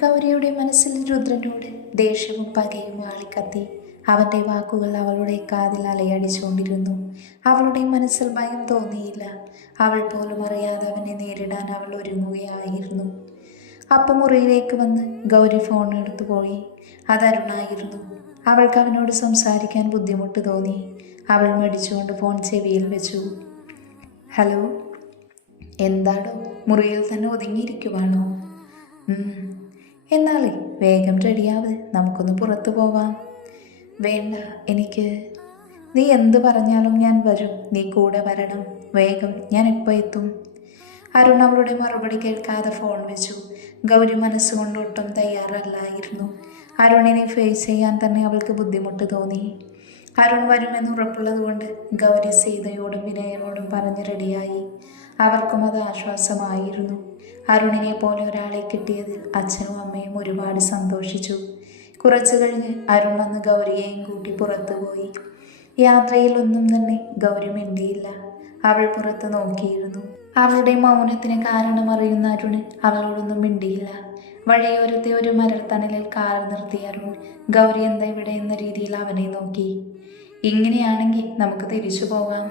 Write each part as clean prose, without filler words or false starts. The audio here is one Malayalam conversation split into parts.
ഗൗരിയുടെ മനസ്സിൽ രുദ്രനോട് ദേഷ്യവും പകയും ആളിക്കത്തി. അവൻ്റെ വാക്കുകൾ അവളുടെ കാതിൽ അലയടിച്ചുകൊണ്ടിരുന്നു. അവളുടെ മനസ്സിൽ ഭയം തോന്നിയില്ല. അവൾ പോലും അറിയാതെ അവനെ നേരിടാൻ അവൾ ഒരുങ്ങുകയായിരുന്നു. അപ്പം മുറിയിലേക്ക് വന്ന് ഗൗരി ഫോൺ എടുത്തു പോയി. അത് അരുണായിരുന്നു. അവൾക്ക് അവനോട് സംസാരിക്കാൻ ബുദ്ധിമുട്ട് തോന്നി. അവൾ മടിച്ചുകൊണ്ട് ഫോൺ ചെവിയിൽ വെച്ചു. ഹലോ, എന്താടോ മുറിയിൽ തന്നെ ഒതുങ്ങിയിരിക്കുവാണോ? എന്നാലേ വേഗം റെഡിയാവ്, നമുക്കൊന്ന് പുറത്തു പോവാം. വേണ്ട, നീ എന്ത് പറഞ്ഞാലും ഞാൻ വരും. നീ കൂടെ വരണം. വേഗം, ഞാൻ എപ്പോൾ എത്തും? അരുൺ അവളുടെ മറുപടി കേൾക്കാതെ ഫോൺ വെച്ചു. ഗൗരി മനസ്സുകൊണ്ട് ഒട്ടും തയ്യാറല്ലായിരുന്നു. അരുണിനെ ഫേസ് ചെയ്യാൻ തന്നെ അവൾക്ക് ബുദ്ധിമുട്ട് തോന്നി. അരുൺ വരുമെന്ന് ഉറപ്പുള്ളത് കൊണ്ട് ഗൗരി സീതയോടും വിനയനോടും പറഞ്ഞ് റെഡിയായി. അവർക്കും അത് ആശ്വാസമായിരുന്നു. അരുണിനെ പോലെ ഒരാളെ കിട്ടിയതിൽ അച്ഛനും അമ്മയും ഒരുപാട് സന്തോഷിച്ചു. കുറച്ചു കഴിഞ്ഞ് അരുൺ വന്ന് ഗൗരിയെയും കൂട്ടി പുറത്തുപോയി. യാത്രയിൽ ഒന്നും തന്നെ ഗൗരി മിണ്ടിയില്ല. അവൾ പുറത്ത് നോക്കിയിരുന്നു. അവളുടെ മൗനത്തിന് കാരണം അറിയുന്ന അരുണ് അവളോടൊന്നും മിണ്ടിയില്ല. വഴിയോരത്തെ ഒരു മരത്തണലിൽ കാർ നിർത്തിയ അരുൺ ഗൗരി എന്താ ഇവിടെ എന്ന രീതിയിൽ അവനെ നോക്കി. ഇങ്ങനെയാണെങ്കിൽ നമുക്ക് തിരിച്ചു പോകാം.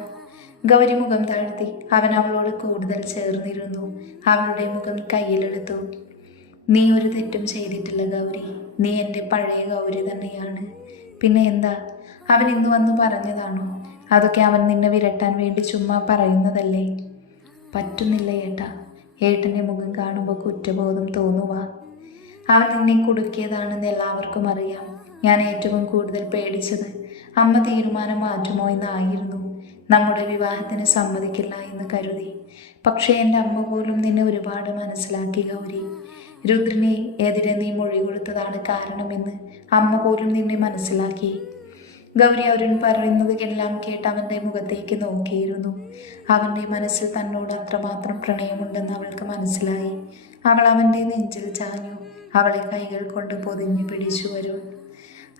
ഗൗരി മുഖം താഴ്ത്തി. അവൻ അവളോട് കൂടുതൽ ചേർന്നിരുന്നു. അവളുടെ മുഖം കയ്യിലെടുത്തു. നീ ഒരു തെറ്റും ചെയ്തിട്ടില്ല ഗൗരി. നീ എൻ്റെ പഴയ ഗൗരി തന്നെയാണ്. പിന്നെ എന്താ, അവൻ ഇന്ന് വന്ന് പറഞ്ഞതാണോ? അതൊക്കെ അവൻ നിന്നെ വിരട്ടാൻ വേണ്ടി ചുമ്മാ പറയുന്നതല്ലേ? പറ്റുന്നില്ല ഏട്ടാ. ഏട്ടൻ്റെ മുഖം കാണുമ്പോൾ കുറ്റബോധം തോന്നുക. അവൻ നിന്നെ കുടുക്കിയതാണെന്ന് എല്ലാവർക്കും അറിയാം. ഞാൻ ഏറ്റവും കൂടുതൽ പേടിച്ചത് അമ്മ തീരുമാനം മാറ്റുമോ എന്നായിരുന്നു. നമ്മുടെ വിവാഹത്തിന് സമ്മതിക്കില്ല എന്ന് കരുതി. പക്ഷേ എൻ്റെ അമ്മ പോലും നിന്നെ ഒരുപാട് മനസ്സിലാക്കി ഗൗരി. രുദ്രനെ എതിരെ നീ മൊഴി കൊടുത്തതാണ് കാരണമെന്ന് അമ്മ പോലും നിന്നെ മനസ്സിലാക്കി. ഗൗരി അരുൺ പറയുന്നത് എല്ലാം കേട്ട് അവൻ്റെ മുഖത്തേക്ക് നോക്കിയിരുന്നു. അവൻ്റെ മനസ്സിൽ തന്നോട് അത്രമാത്രം പ്രണയമുണ്ടെന്ന് അവൾക്ക് മനസ്സിലായി. അവൾ അവൻ്റെ നെഞ്ചിൽ ചാഞ്ഞു. അവളെ കൈകൾ കൊണ്ട് പൊതിഞ്ഞു പിടിച്ചു. വരും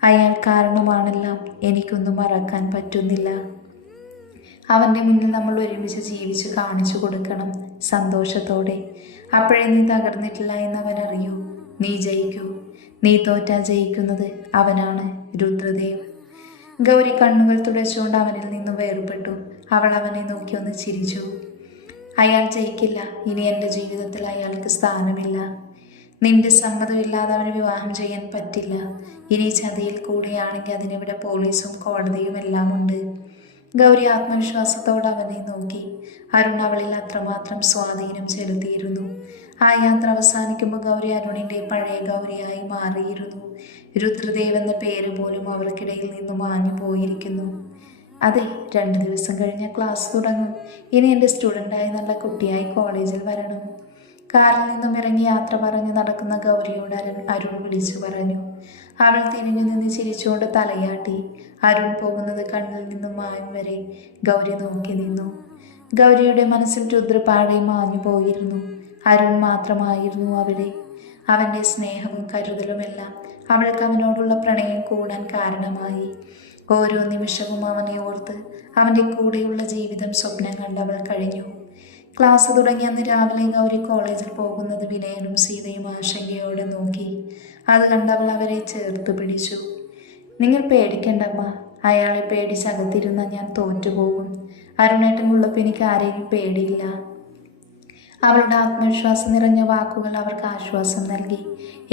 അയാൾ കാരണമാണെല്ലാം എനിക്കൊന്നും മറക്കാൻ പറ്റുന്നില്ല. അവൻ്റെ മുന്നിൽ നമ്മൾ ഒരുമിച്ച് ജീവിച്ച് കാണിച്ചു കൊടുക്കണം, സന്തോഷത്തോടെ. അപ്പോഴേ നീ തകർന്നിട്ടില്ല എന്നവൻ അറിയൂ. നീ ജയിക്കൂ. നീ തോറ്റാ ജയിക്കുന്നത് അവനാണ്, രുദ്രദേവ്. ഗൗരി കണ്ണുകൾ തുടച്ചുകൊണ്ട് അവനിൽ നിന്നും വേർപെട്ടു. അവൾ അവനെ നോക്കി ഒന്ന് ചിരിച്ചു. അയാൾ ജയിക്കില്ല. ഇനി എൻ്റെ ജീവിതത്തിൽ അയാൾക്ക് സ്ഥാനമില്ല. നിന്റെ സമ്മതമില്ലാതെ അവന് വിവാഹം ചെയ്യാൻ പറ്റില്ല. ഇനി ചതിയിൽ കൂടെയാണെങ്കിൽ അതിനിവിടെ പോലീസും കോടതിയും എല്ലാം ഉണ്ട്. ഗൗരി ആത്മവിശ്വാസത്തോടെ അവനെ നോക്കി. അരുൺ അവളിൽ അത്രമാത്രം സ്വാധീനം ചെലുത്തിയിരുന്നു. ആ യാത്ര അവസാനിക്കുമ്പോൾ ഗൗരി അരുണിൻ്റെ പഴയ ഗൗരിയായി മാറിയിരുന്നു. രുദ്രദേവ് എന്ന പേര് പോലും അവർക്കിടയിൽ നിന്നും മാഞ്ഞു പോയിരിക്കുന്നു. അതെ, 2 ദിവസം കഴിഞ്ഞാൽ ക്ലാസ് തുടങ്ങും. ഇനി എൻ്റെ സ്റ്റുഡൻ്റായി നല്ല കുട്ടിയായി കോളേജിൽ വരണം. കാറിൽ നിന്നും ഇറങ്ങി യാത്ര പറഞ്ഞ് നടക്കുന്ന ഗൗരിയോട് അരുൺ വിളിച്ചു പറഞ്ഞു. അവൾ തിരിഞ്ഞു നിന്ന് ചിരിച്ചുകൊണ്ട് തലയാട്ടി. അരുൺ പോകുന്നത് കണ്ണിൽ നിന്നും മായും വരെ ഗൗരി നോക്കി നിന്നു. ഗൗരിയുടെ മനസ്സിൽ രുദ്രപാടെ മാഞ്ഞു പോയിരുന്നു. അരുൺ മാത്രമായിരുന്നു അവിടെ. അവൻ്റെ സ്നേഹവും കരുതലുമെല്ലാം അവൾക്ക് അവനോടുള്ള പ്രണയം കൂടാൻ കാരണമായി. ഓരോ നിമിഷവും അവനെ ഓർത്ത് അവൻ്റെ കൂടെയുള്ള ജീവിതം സ്വപ്നം കണ്ട് അവൾ കഴിഞ്ഞു. ക്ലാസ് തുടങ്ങിയ അന്ന് രാവിലെ ഗൗരി കോളേജിൽ പോകുന്നത് വിനയനും സീതയും ആശങ്കയോടെ നോക്കി. അത് കണ്ടവൾ അവരെ ചേർത്ത് പിടിച്ചു. നിങ്ങൾ പേടിക്കണ്ടമ്മ. അയാളെ പേടിച്ചകത്തിരുന്ന ഞാൻ തോറ്റുപോകും. അരുണേട്ടൻ ഉള്ളപ്പോൾ എനിക്ക് ആരെയും പേടിയില്ല. അവളുടെ ആത്മവിശ്വാസം നിറഞ്ഞ വാക്കുകൾ അവർക്ക് ആശ്വാസം നൽകി.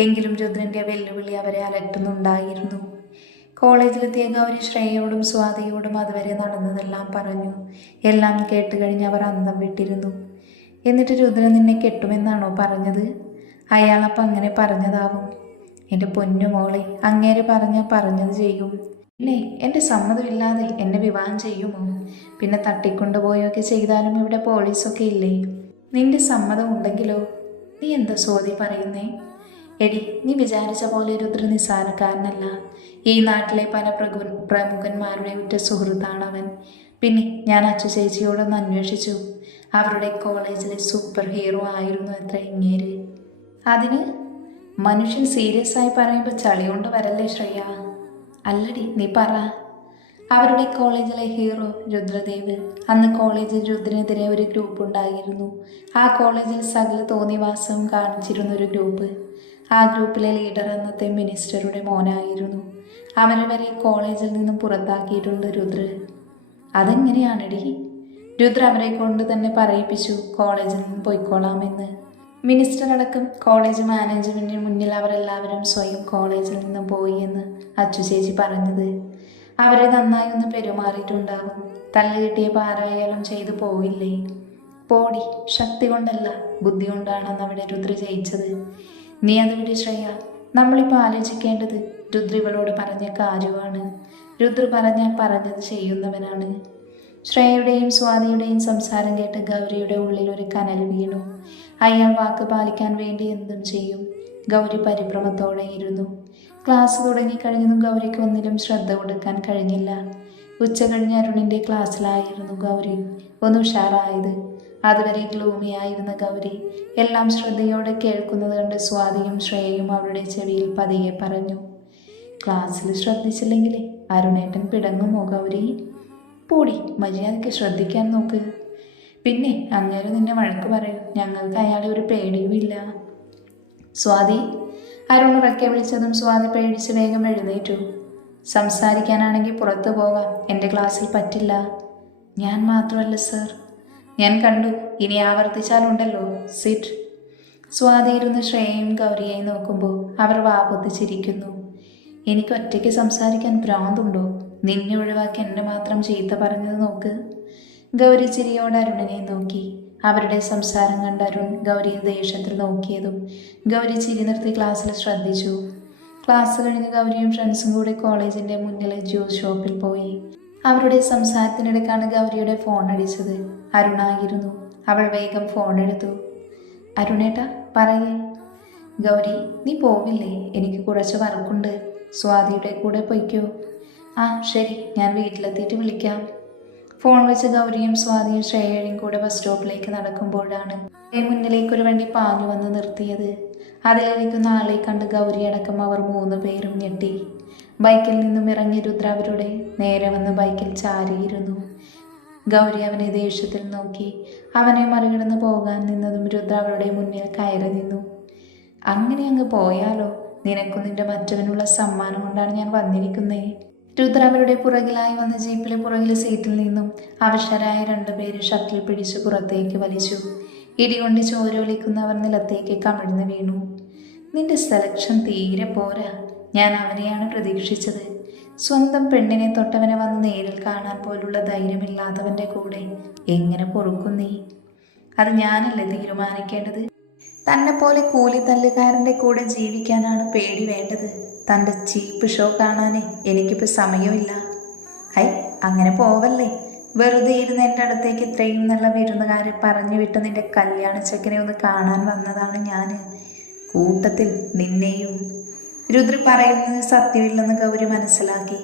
എങ്കിലും രുദ്രൻ്റെ വെല്ലുവിളി അവരെ അലട്ടുന്നുണ്ടായിരുന്നു. കോളേജിലെത്തിയ ഗൗരി ശ്രേയയോടും സ്വാതിയോടും അതുവരെ നടന്നതെല്ലാം പറഞ്ഞു. എല്ലാം കേട്ട് കഴിഞ്ഞ് അവർ അന്തം വിട്ടിരുന്നു. എന്നിട്ട് രുദ്രൻ നിന്നെ കെട്ടുമെന്നാണോ പറഞ്ഞത്? അയാളപ്പം അങ്ങനെ പറഞ്ഞതാവും. എൻ്റെ പൊന്നു മോളെ, അങ്ങേര് പറഞ്ഞത് ചെയ്യും. പിന്നെ എൻ്റെ സമ്മതമില്ലാതെ എന്നെ വിവാഹം ചെയ്യുമോ? പിന്നെ തട്ടിക്കൊണ്ടുപോയൊക്കെ ചെയ്താലും ഇവിടെ പോലീസൊക്കെ ഇല്ലേ? നിന്റെ സമ്മതം ഉണ്ടെങ്കിലോ? നീ എന്താ സ്വാതി പറയുന്നേ? എടി, നീ വിചാരിച്ച പോലെ രുദ്ര നിസ്സാരക്കാരനല്ല. ഈ നാട്ടിലെ പല പ്രമുഖന്മാരുടെ ഉറ്റ സുഹൃത്താണവൻ. പിന്നെ ഞാൻ അച്ചു ചേച്ചിയോടൊന്ന് അന്വേഷിച്ചു. അവരുടെ കോളേജിലെ സൂപ്പർ ഹീറോ ആയിരുന്നു അത്ര ഇങ്ങേര്. അതിന് മനുഷ്യൻ സീരിയസ് ആയി പറയുമ്പോൾ ചളി കൊണ്ട് വരല്ലേ ശ്രേയ? അല്ലടി, നീ പറ. അവരുടെ കോളേജിലെ ഹീറോ രുദ്രദേവ്. അന്ന് കോളേജിൽ രുദ്രനെതിരെ ഒരു ഗ്രൂപ്പ് ഉണ്ടായിരുന്നു. ആ കോളേജിൽ സകല തോന്നിവാസം കാണിച്ചിരുന്നൊരു ഗ്രൂപ്പ്. ആ ഗ്രൂപ്പിലെ ലീഡർ അന്നത്തെ മിനിസ്റ്ററുടെ മോനായിരുന്നു. അവരെ വരെ കോളേജിൽ നിന്നും പുറത്താക്കിയിട്ടുണ്ട് രുദ്ര. അതെങ്ങനെയാണെടി? രുദ്ര അവരെ കൊണ്ട് തന്നെ പറയിപ്പിച്ചു കോളേജിൽ നിന്ന് പോയിക്കോളാമെന്ന്. മിനിസ്റ്റർ അടക്കം കോളേജ് മാനേജ്മെന്റിന് മുന്നിൽ അവരെല്ലാവരും സ്വയം കോളേജിൽ നിന്നും പോയി എന്ന് അച്ചു ചേച്ചി പറഞ്ഞത്. അവരെ നന്നായി ഒന്ന് പെരുമാറിയിട്ടുണ്ടാകും. തല്ല് കിട്ടിയ പാരായാലും ചെയ്തു പോയില്ലേ? പോടി, ശക്തി കൊണ്ടല്ല ബുദ്ധി കൊണ്ടാണെന്ന് അവിടെ രുദ്ര ജയിച്ചത്. നീ അത് വിട് ശ്രേയ. നമ്മളിപ്പോൾ ആലോചിക്കേണ്ടത് രുദ്ര ഇവളോട് പറഞ്ഞ കാര്യമാണ്. രുദ്ര പറഞ്ഞത് ചെയ്യുന്നവനാണ്. ശ്രേയയുടെയും സ്വാതിയുടെയും സംസാരം കേട്ട് ഗൗരിയുടെ ഉള്ളിൽ ഒരു കനൽ വീണു. അയാൾ വാക്ക് പാലിക്കാൻ വേണ്ടി എന്തും ചെയ്യും. ഗൗരി പരിഭ്രമത്തോടെ ഇരുന്നു. ക്ലാസ് തുടങ്ങിക്കഴിഞ്ഞതും ഗൗരിക്ക് ഒന്നിലും ശ്രദ്ധ കൊടുക്കാൻ കഴിഞ്ഞില്ല. ഉച്ച കഴിഞ്ഞ് അരുണിൻ്റെ ക്ലാസ്സിലായിരുന്നു ഗൗരി ഒന്ന് ഉഷാറായത്. അതുവരെ ഗ്ലൂമിയായിരുന്ന ഗൗരി എല്ലാം ശ്രദ്ധയോടെ കേൾക്കുന്നത് കണ്ട് സ്വാതിയും ശ്രേയയും അവരുടെ ചെവിയിൽ പതിയെ പറഞ്ഞു, ക്ലാസ്സിൽ ശ്രദ്ധിച്ചില്ലെങ്കിലേ അരുണേട്ടൻ പിടങ്ങുമോ ഗൗരി? പൂടി, മര്യാദയ്ക്ക് ശ്രദ്ധിക്കാൻ നോക്ക്. പിന്നെ അങ്ങേര് നിന്നെ വഴക്ക് പറയും. ഞങ്ങൾക്ക് അയാളെ ഒരു പേടിയുമില്ല. സ്വാതി, അരുൺ ഉറക്കെ വിളിച്ചതും സ്വാതി പേടിച്ച് വേഗം എഴുന്നേറ്റു. സംസാരിക്കാനാണെങ്കിൽ പുറത്തു പോകാം, എൻ്റെ ക്ലാസ്സിൽ പറ്റില്ല. ഞാൻ മാത്രമല്ല സർ, ഞാൻ കണ്ടു. ഇനി ആവർത്തിച്ചാലുണ്ടല്ലോ, സിറ്റ്. സ്വാതി ഇരുന്ന് ശ്രേയയും ഗൗരിയെയും നോക്കുമ്പോൾ അവർ വാപൊത്തിച്ചിരിക്കുന്നു. എനിക്ക് ഒറ്റയ്ക്ക് സംസാരിക്കാൻ ഭ്രാന്തുണ്ടോ? നിന്നെ ഒഴിവാക്കി എന്നെ മാത്രം ചീത്ത പറഞ്ഞത് നോക്ക്. ഗൗരി ചിരിയോടെ അരുണിനെ നോക്കി. അവരുടെ സംസാരം കണ്ട അരുൺ ഗൗരിയെ ദേഷ്യത്തിൽ നോക്കിയതും ഗൗരി ചിരി നിർത്തി ക്ലാസ്സിൽ ശ്രദ്ധിച്ചു. ക്ലാസ് കഴിഞ്ഞ് ഗൗരിയും ഫ്രണ്ട്സും കൂടി കോളേജിൻ്റെ മുന്നിലെ ജ്യൂസ് ഷോപ്പിൽ പോയി. അവരുടെ സംസാരത്തിനിടയ്ക്കാണ് ഗൗരിയുടെ ഫോൺ അടിച്ചത്. അരുണായിരുന്നു. അവൾ വേഗം ഫോൺ എടുത്തു. അരുണേട്ടാ, പറയേ. ഗൗരി, നീ പോവില്ലേ? എനിക്ക് കുറച്ച് വർക്കുണ്ട്. സ്വാതിയുടെ കൂടെ പൊയ്ക്കോ. ആ ശരി, ഞാൻ വീട്ടിലെത്തിയിട്ട് വിളിക്കാം. ഫോൺ വെച്ച് ഗൗരിയും സ്വാതിയും ശ്രേയയും കൂടെ ബസ് സ്റ്റോപ്പിലേക്ക് നടക്കുമ്പോഴാണ് മുന്നിലേക്ക് ഒരു വണ്ടി പാഞ്ഞു വന്ന് നിർത്തിയത്. അതിലിരിക്കുന്ന ആളെ കണ്ട് ഗൗരി അടക്കം അവർ 3 പേരും ഞെട്ടി. ബൈക്കിൽ നിന്നും ഇറങ്ങി രുദ്ര അവരുടെ നേരെ വന്ന് ബൈക്കിൽ ചാരിയിരുന്നു. ഗൗരി അവനെ ദേഷ്യത്തിൽ നോക്കി. അവനെ മറികടന്ന് പോകാൻ നിന്നതും രുദ്ര അവരുടെ മുന്നിൽ കയറി നിന്നു. അങ്ങനെ അങ്ങ് പോയാലോ? നിനക്കും നിന്റെ മറ്റവനുള്ള സമ്മാനം കൊണ്ടാണ് ഞാൻ വന്നിരിക്കുന്നേ. രുദ്ര അവരുടെ പുറകിലായി വന്ന ജീപ്പിലെ പുറകിലെ സീറ്റിൽ നിന്നും അവശരായ 2 പേര് ഷട്ടിൽ പിടിച്ച് പുറത്തേക്ക് വലിച്ചു. ഇടികൊണ്ട് ചോരൊലിക്കുന്നവർ നിലത്തേക്ക് കമിഴ്ന്ന് വീണു. നിന്റെ സെലക്ഷൻ തീരെ പോരാ. ഞാൻ അവനെയാണ് പ്രതീക്ഷിച്ചത്. സ്വന്തം പെണ്ണിനെ തൊട്ടവനെ വന്ന് നേരിൽ കാണാൻ പോലുള്ള ധൈര്യമില്ലാത്തവൻ്റെ കൂടെ എങ്ങനെ പൊറുക്കും നീ? അത് ഞാനല്ലേ തീരുമാനിക്കേണ്ടത്? തന്നെ പോലെ കൂലിത്തല്ലുകാരൻ്റെ കൂടെ ജീവിക്കാനാണ് പേടി വേണ്ടത്. തൻ്റെ ചീപ്പ് ഷോ കാണാനേ എനിക്കിപ്പോൾ സമയമില്ല. ഹൈ, അങ്ങനെ പോവല്ലേ. വെറുതെ ഇരുന്ന് എൻ്റെ അടുത്തേക്ക് ഇത്രയും നല്ല വിരുന്നുകാരെ പറഞ്ഞു വിട്ട് നിന്റെ കല്യാണ ചെക്കനെ ഒന്ന് കാണാൻ വന്നതാണ് ഞാൻ. കൂട്ടത്തിൽ നിന്നെയും. രുദ്ര പറയുന്നത് സത്യമില്ലെന്ന് ഗൗരി മനസ്സിലാക്കി.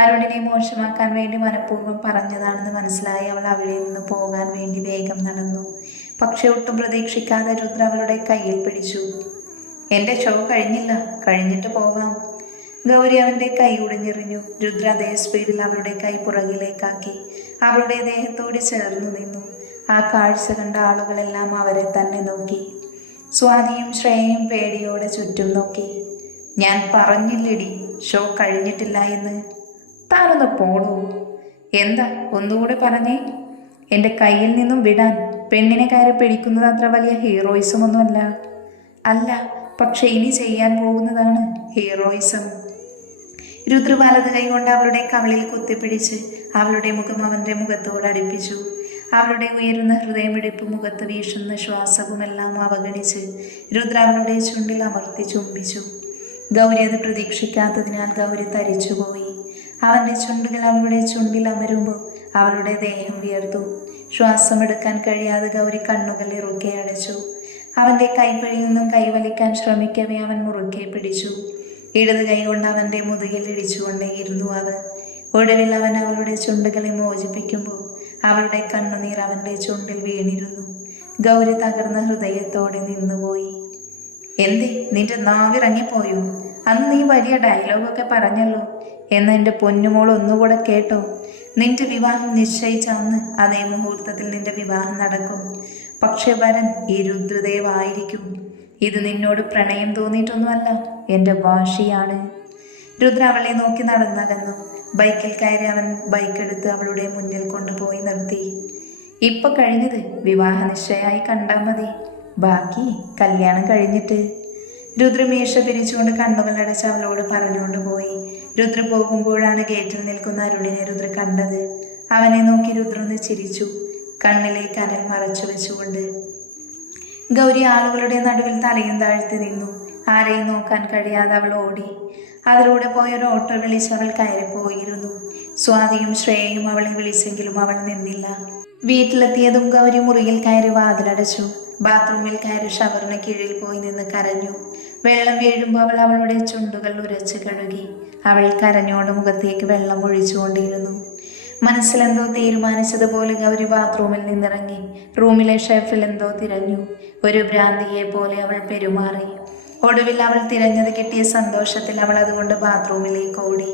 അരുണിനെ മോശമാക്കാൻ വേണ്ടി മനഃപൂർവ്വം പറഞ്ഞതാണെന്ന് മനസ്സിലായി അവൾ അവിടെ നിന്ന് പോകാൻ വേണ്ടി വേഗം നടന്നു. പക്ഷെ ഒട്ടും പ്രതീക്ഷിക്കാതെ രുദ്ര അവളുടെ കയ്യിൽ പിടിച്ചു. എൻ്റെ ഷോ കഴിഞ്ഞില്ല, കഴിഞ്ഞിട്ട് പോകാം. ഗൗരി അവൻ്റെ കൈ ഉടഞ്ഞെറിഞ്ഞു. രുദ്ര അതേ സ്പീഡിൽ അവളുടെ കൈ പുറകിലേക്കാക്കി അവളുടെ ദേഹത്തോട് ചേർന്നു നിന്നു. ആ കാഴ്ച കണ്ട ആളുകളെല്ലാം അവരെ തന്നെ നോക്കി. സ്വാതിയും ശ്രേയയും പേടിയോടെ ചുറ്റും നോക്കി. ഞാൻ പറഞ്ഞില്ലടി, ഷോ കഴിഞ്ഞിട്ടില്ല എന്ന്. താനൊന്ന് പോടൂ. എന്താ, ഒന്നുകൂടെ പറഞ്ഞേ. എൻ്റെ കയ്യിൽ നിന്നും വിടാൻ. പെണ്ണിനെ കയറി പിടിക്കുന്നത് അത്ര വലിയ ഹീറോയിസം ഒന്നുമല്ല. അല്ല, പക്ഷെ ഇനി ചെയ്യാൻ പോകുന്നതാണ് ഹീറോയിസം. രുദ്ര വലത് കൈ കൊണ്ട് അവളുടെ കവിളിൽ കുത്തിപ്പിടിച്ച് അവളുടെ മുഖം അവൻ്റെ മുഖത്തോട് അടുപ്പിച്ചു. അവളുടെ ഉയരുന്ന ഹൃദയമിടിപ്പ്, മുഖത്ത് വീശുന്ന ശ്വാസവുമെല്ലാം അവഗണിച്ച് രുദ്ര അവളുടെ ചുണ്ടിൽ അമർത്തി ചുംബിച്ചു. ഗൗരി അത് പ്രതീക്ഷിക്കാത്തതിനാൽ ഗൗരി തരിച്ചുപോയി. അവൻ്റെ ചുണ്ടുകൾ അവളുടെ ചുണ്ടിൽ അമരുമ്പോൾ അവളുടെ ദേഹം വിയർത്തു. ശ്വാസമെടുക്കാൻ കഴിയാതെ ഗൗരി കണ്ണുകൾ ഇറുക്കെ അടച്ചു. അവൻ്റെ കൈപ്പഴിയിൽ നിന്നും കൈവലിക്കാൻ ശ്രമിക്കവേ അവൻ മുറുക്കെ പിടിച്ചു. ഇടത് കൈ കൊണ്ട് അവൻ്റെ മുതുകിൽ ഇടിച്ചുകൊണ്ടേയിരുന്നു അവൻ. ഒടുവിൽ അവൻ അവളുടെ ചുണ്ടുകളെ മോചിപ്പിക്കുമ്പോൾ അവളുടെ കണ്ണുനീർ അവൻ്റെ ചുണ്ടിൽ വീണിരുന്നു. ഗൗരി തകർന്ന ഹൃദയത്തോടെ നിന്നുപോയി. എന്തേ, നിന്റെ നാവിറങ്ങിപ്പോയോ? അന്ന് നീ വലിയ ഡയലോഗൊക്കെ പറഞ്ഞല്ലോ. എന്ന് എൻ്റെ പൊന്നുമോൾ ഒന്നുകൂടെ കേട്ടോ. നിന്റെ വിവാഹം നിശ്ചയിച്ച അന്ന് അതേ മുഹൂർത്തത്തിൽ നിന്റെ വിവാഹം നടക്കും. പക്ഷെ വരൻ ഈ രുദ്രദേവ് ആയിരിക്കും. ഇത് നിന്നോട് പ്രണയം തോന്നിയിട്ടൊന്നുമല്ല, എൻ്റെ വാശിയാണ്. രുദ്ര അവളെ നോക്കി നടന്നകന്നു. ബൈക്കിൽ കയറി അവൻ ബൈക്കെടുത്ത് അവളുടെ മുന്നിൽ കൊണ്ടുപോയി നിർത്തി. ഇപ്പൊ കഴിഞ്ഞത് വിവാഹ നിശ്ചയമായി കണ്ടാൽ മതി, ബാക്കി കല്യാണം കഴിഞ്ഞിട്ട്. രുദ്ര മീശ പിരിച്ചുകൊണ്ട് കണ്ണുകളടച്ച് അവളോട് പറഞ്ഞുകൊണ്ട് പോയി. രുദ്ര പോകുമ്പോഴാണ് ഗേറ്റിൽ നിൽക്കുന്ന അരുണിനെ രുദ്ര കണ്ടത്. അവനെ നോക്കി രുദ്ര ഒന്ന് ചിരിച്ചു, കണ്ണിലെ കനൽ മറച്ചു വെച്ചുകൊണ്ട്. ഗൗരി ആളുകളുടെ നടുവിൽ തലയും താഴ്ത്തി നിന്നു. ആരെയും നോക്കാൻ കഴിയാതെ അവൾ ഓടി. അതിലൂടെ പോയൊരു ഓട്ടോ വിളിച്ച് അവൾ കയറിപ്പോയിരുന്നു. സ്വാതിയും ശ്രേയയും അവളെ വിളിച്ചെങ്കിലും അവൾ നിന്നില്ല. വീട്ടിലെത്തിയതും ഗൗരി മുറിയിൽ കയറി വാതിലടച്ചു. ബാത്റൂമിൽ കയറി ഷവറിന് കീഴിൽ പോയി നിന്ന് കരഞ്ഞു. വെള്ളം വീഴുമ്പോൾ അവൾ അവളുടെ ചുണ്ടുകൾ ഉരച്ച് കഴുകി. അവൾ കരഞ്ഞോണ്ട് മുഖത്തേക്ക് വെള്ളം ഒഴിച്ചുകൊണ്ടിരുന്നു. മനസ്സിലെന്തോ തീരുമാനിച്ചതുപോലെ ഗൗരി ബാത്റൂമിൽ നിന്നിറങ്ങി. റൂമിലെ ഷെൽഫിൽ എന്തോ തിരഞ്ഞു. ഒരു ഭ്രാന്തിയെ പോലെ അവൾ പെരുമാറി. ഒടുവിൽ അവൾ തിരഞ്ഞത് കിട്ടിയ സന്തോഷത്തിൽ അവൾ അതുകൊണ്ട് ബാത്റൂമിലേക്ക് ഓടി.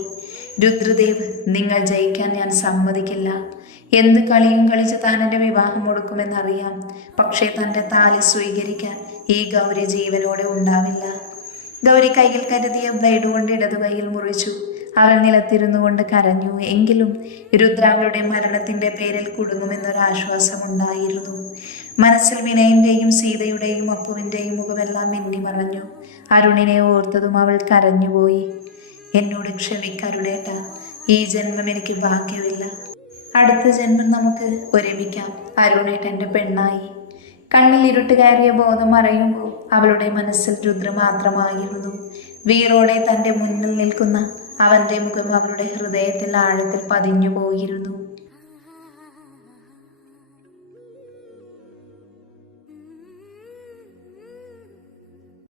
രുദ്രദേവ്, നിങ്ങൾ ജയിക്കാൻ ഞാൻ സമ്മതിക്കില്ല. എന്ത് കളിയും കളിച്ച് താൻ എൻ്റെ വിവാഹം മുടക്കുമെന്നറിയാം. പക്ഷേ തൻ്റെ താലി സ്വീകരിക്കാൻ ഈ ഗൗരി ജീവനോടെ ഉണ്ടാവില്ല. ഗൗരി കൈയിൽ കരുതിയ ബ്ലേഡ് കൊണ്ട് ഇടതു കൈയിൽ മുറിച്ചു. അവൾ നിലത്തിരുന്നു കൊണ്ട് കരഞ്ഞു. എങ്കിലും രുദ്ര അവളുടെ മരണത്തിൻ്റെ പേരിൽ കുടുങ്ങുമെന്നൊരാശ്വാസമുണ്ടായിരുന്നു. മനസ്സിൽ വിനയൻ്റെയും സീതയുടെയും അപ്പുവിൻ്റെയും മുഖമെല്ലാം മിന്നിമറഞ്ഞു. അരുണിനെ ഓർത്തതും അവൾ കരഞ്ഞുപോയി. എന്നോട് ക്ഷമിക്കരുടേട്ട, ഈ ജന്മം എനിക്ക് ഭാഗ്യമില്ല. അടുത്ത ജന്മം നമുക്ക് ഒരുമിക്കാം. അരുണേട്ടൻ്റെ പെണ്ണായി. കണ്ണിൽ ഇരുട്ട് കയറിയ ബോധം അറിയുമ്പോൾ അവളുടെ മനസ്സിൽ രുദ്ര മാത്രമായിരുന്നു. വീറോടെ തൻ്റെ മുന്നിൽ നിൽക്കുന്ന അവൻ്റെ മുഖം അവളുടെ ഹൃദയത്തിൽ ആഴത്തിൽ പതിഞ്ഞു പോയിരുന്നു.